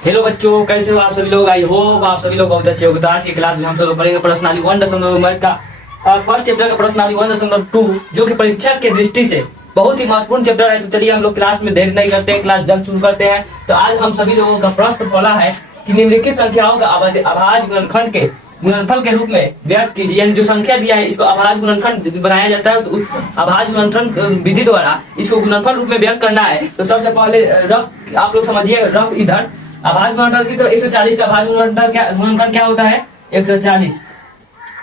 Hello बच्चों, कैसे हो आप सभी लोग। आई होप आप सभी लोग बहुत अच्छे हो। तो आज की क्लास में हम सब लोग पढ़ेंगे पर्सनालिटी 1.1 का फर्स्ट चैप्टर का पर्सनालिटी 1.2, जो कि परीक्षा की दृष्टि से बहुत ही महत्वपूर्ण चैप्टर है। तो चलिए हम लोग क्लास में देर नहीं करते हैं, क्लास जल्द शुरू करते हैं। तो आज हम सभी लोगों का प्रश्न बोला है कि निम्नलिखित संख्याओं का अभाज्य गुणनखंड के गुणनफल के रूप में व्यक्त कीजिए। यानी जो संख्या दिया है इसको अभाज्य गुणनखंड बनाया जाता है। तो अभाज्य गुणनखंड विधि द्वारा इसको गुणनफल रूप में व्यक्त करना है। तो सबसे पहले रफ आप लोग समझिए, रफ इधर अभाज्य गुणनफल की तो 140 का अभाज्य गुणनफल क्या होता है 140।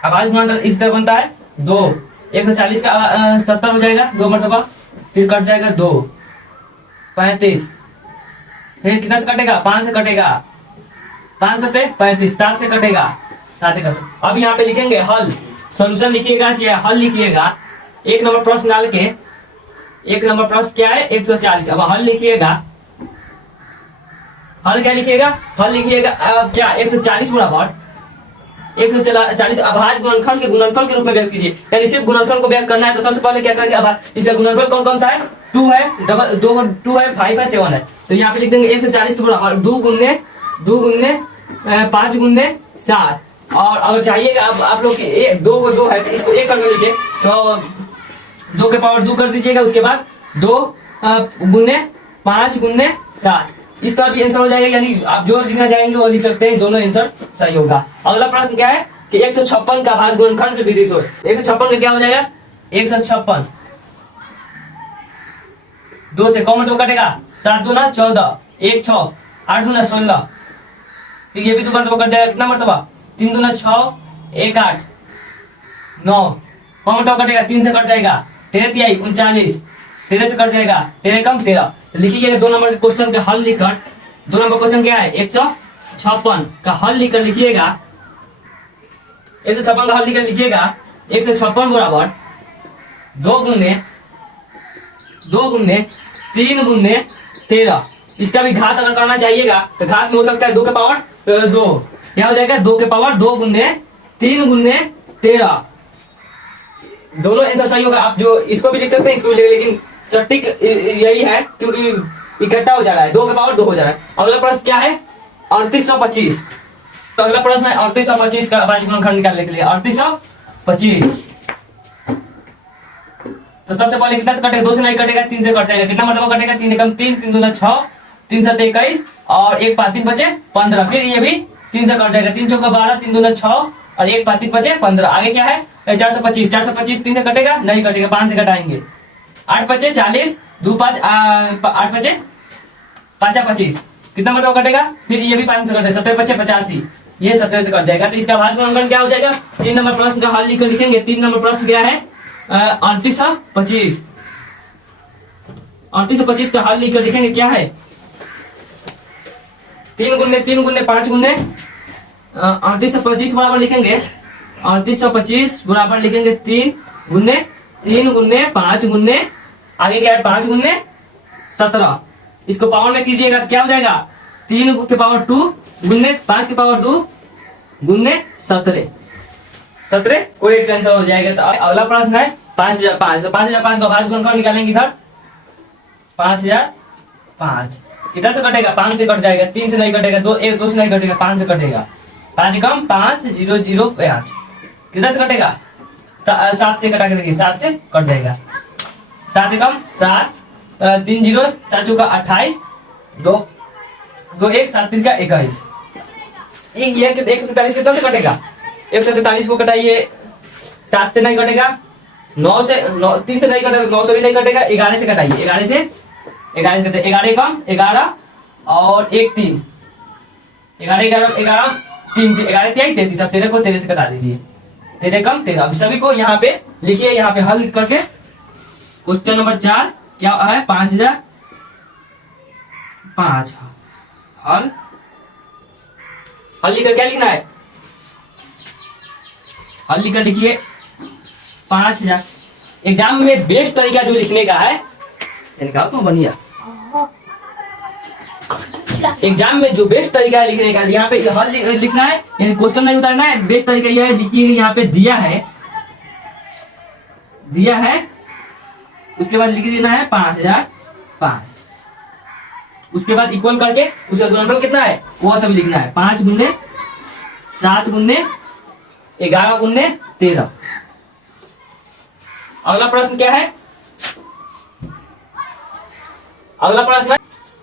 अभाज्य गुणनफल इस तरह बनता है 2। 140 का 70 हो जाएगा 2 मरतबा, फिर कट जाएगा 2 35, फिर कितना से कटेगा 5 से कटेगा, 5 सत्ते 35, 7 से कटेगा 7 से कटेगा। अब यहाँ पे लिखेंगे हल, सोल्यूशन लिखिएगा, हल लिखिएगा। एक नंबर प्रश्न डाल के, एक नंबर प्रश्न क्या है 140। अब हल लिखिएगा, हल क्या लिखिएगा, हल लिखिएगा क्या 140 बराबर 140 अभाज्य गुणनखंड के गुणनफल के रूप में व्यक्त कीजिए। यानी सिर्फ गुणनफल को व्यक्त करना है। तो सबसे पहले क्या करेंगे, इसका गुणनफल कौन कौन सा है 2 है, 2 है, 5 है, 7 है। तो यहाँ पे लिख देंगे 140 बराबर 2 गुने 5 गुने 7। और अगर चाहिएगा आप लोग 2 को 2 है तो इसको 1 करके लिखिए, तो 2 के पावर 2 कर दीजिएगा। उसके बाद 2 गुने 5 गुने 7, इस तरह भी आंसर हो जाएगा। यानी आप जो लिखना चाहेंगे वो लिख सकते हैं, दोनों आंसर सही होगा। अगला प्रश्न क्या है कि 156 का अभाज्य गुणनखंड विधि से 156 का क्या हो जाएगा 156, 2 से कौन मतलब कटेगा 7 दूना 14, 1 6, 8 दूना 16, फिर ये भी 2 मरतबा कट जाएगा। कितना मरतबा 3 दूना 6, 1 8 9, कौन मतलब कटेगा 3 से कट जाएगा, 13 तिहाई 39, 13 से कट जाएगा, 13 कम 13। लिखिएगा 2 नंबर क्वेश्चन का हल लिखकर, 2 नंबर क्वेश्चन क्या है 156 का हल लिखकर लिखिएगा। 156 का हल लिखकर लिखिएगा 156 बराबर 2 गुने 3 गुने 13। इसका भी घात अगर करना चाहिएगा तो घात में हो सकता है 2 के पावर 2, क्या हो जाएगा 2 के पावर 2 गुने 3 गुने 13। दोनों आंसर सही होगा। आप जो इसको भी लिख सकते हैं, इसको भी लिख, लेकिन सटीक यही है क्योंकि इकट्ठा हो जा रहा है, 2 के पावर 2 हो जा रहा है। अगला प्रश्न क्या है 3825। तो अगला प्रश्न है 3825 का अभाज्य गुणनखंड निकालने के लिए 3825। तो सबसे पहले कितना से कटेगा, 2 से नहीं कटेगा, 3 से कट जाएगा। कितना मतलब कटेगा 3 एकम 3, 3 दूना 6, 3 7 21 और 1 5 3 बचे 15। फिर ये भी 3 से कट जाएगा, 3 चौका 12, 3 दूना 6 और 1 5 3 बचे 15। आगे क्या है 425, 425 3 से कटेगा नहीं कटेगा, 5 से कटाएंगे, 8 बचे 40, 2 5 8 बचे 5 25, कितना मतलब कटेगा। फिर ये भी 5 से कटेगा, 17 बचे 85, ये 17 से कट जाएगा। तो इसका अभाज्य गुणनखंड क्या हो जाएगा। 3 नंबर प्रश्न का हल लिखकर लिखेंगे। 3 नंबर प्रश्न क्या है 3825। 3825 का हल लिखकर लिखेंगे क्या है 3 गुने 5 गुने 3825 बराबर लिखेंगे 3825 बराबर लिखेंगे 3 गुने 5 गुने आगे क्या है 5 गुने 17। इसको पावर में कीजिएगा तो क्या हो जाएगा 3 के पावर 2 गुने 5 के पावर 2 गुने 17 करेक्ट आंसर हो जाएगा। तो अगला प्रश्न है 5005। तो 5005 का अभाज्य गुणनखंड निकालेंगे इधर 5005 कितना से कटेगा 5 से कट जाएगा, 3 से नहीं कटेगा, 2 से नहीं कटेगा, 5 से कटेगा, 5 कम 5 0 0 5, कितना से कटेगा 7 से कटा के देखिए 7 से कट जाएगा, 7 कम 7 3 0 7 चौका 28 2 2 1 7 3 का 21। ये 143 कितना से कटेगा 143 को कटाइए, 7 से नहीं कटेगा, 9 से 3 से नहीं कटेगा, 9 से भी नहीं कटेगा, 11 से कटाइए, 11 से कटे 11 कम 11 और 1 3 11 11 11 3 11 3 33। अब 13 को 13 से कटा दीजिए, 13 कम 13। अब सभी को यहाँ पे लिखिए, यहाँ पे हल करके क्वेश्चन नंबर 4 क्या है 5005 हल लिखकर क्या लिखना है, हल लिखकर लिखिए 5000। एग्जाम में बेस्ट तरीका जो लिखने का है बढ़िया, एग्जाम में जो बेस्ट तरीका है लिखने का, यहाँ पे हल लिखना है, यानी क्वेश्चन नहीं उतारना है। बेस्ट तरीका यह है, लिखिए यहाँ पे दिया है, उसके बाद लिख देना है 5005। उसके बाद इक्वल करके उसका गुणनफल कितना है वो सब लिखना है। 5 गुने 7 गुने 11 गुने 13। अगला प्रश्न क्या है? अगला प्रश्न है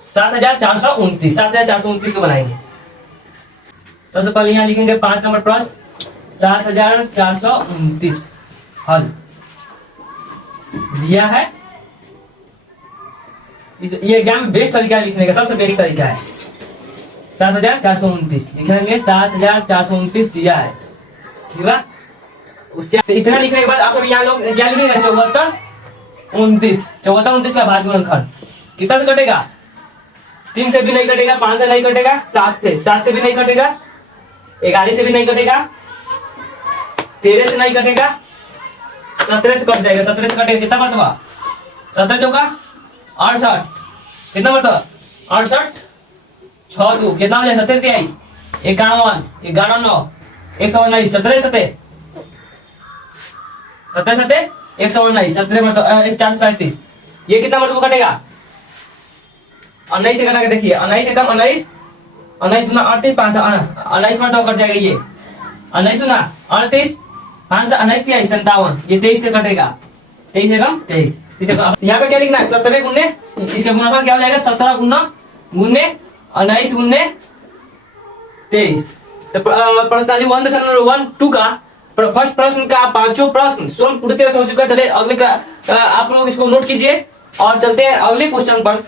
7429। 7429 को बनाएंगे। सबसे पहले यहाँ लिखेंगे 5 नंबर प्रश्न 7429 हल दिया है। ये एग्जाम में बेस्ट तरीका है लिखने का, सबसे बेस्ट तरीका है। 7429 लिखेंगे। 7429 दिया है, ठीक है। उसके इतना लिखने के बाद आप सब यहाँ लोग क्या लिखेंगे? 74 29। 74 29 का भाज्य गुणनखंड कितना से कटेगा? 3 से भी नहीं कटेगा, 5 से नहीं कटेगा, 7 से भी नहीं कटेगा, 11 से भी नहीं कटेगा, 13 से नहीं कटेगा, 17 से कट जाएगा। 17 से कटेगा कितना मरतबा? 17 चौका 68। कितना मरतबा? 68 6 2 कितना हो जाए? 17 तिहाई 51 11 9 119। 17 17 119 17 मरतबा 437। ये कितना मरतबा कटेगा? 19 से कटा के देखिए। 19 से कम 19 19 दूना 38 5 19 मरतबा कट जाएगा। ये 19 दूना 38 5 19 तिहाई 57। ये 23 से कटेगा। 23 से कम 23। यहाँ पे क्या लिखना है? 17 गुने इसका गुणनफल क्या हो जाएगा? 17 गुना गुने 19 गुने 23। तो प्रश्नावली 1.1 का फर्स्ट प्रश्न का पांचों प्रश्न स्वयं पूरी तरह से हो चुका। चले अगले का आप लोग इसको नोट कीजिए और चलते हैं अगले क्वेश्चन पर।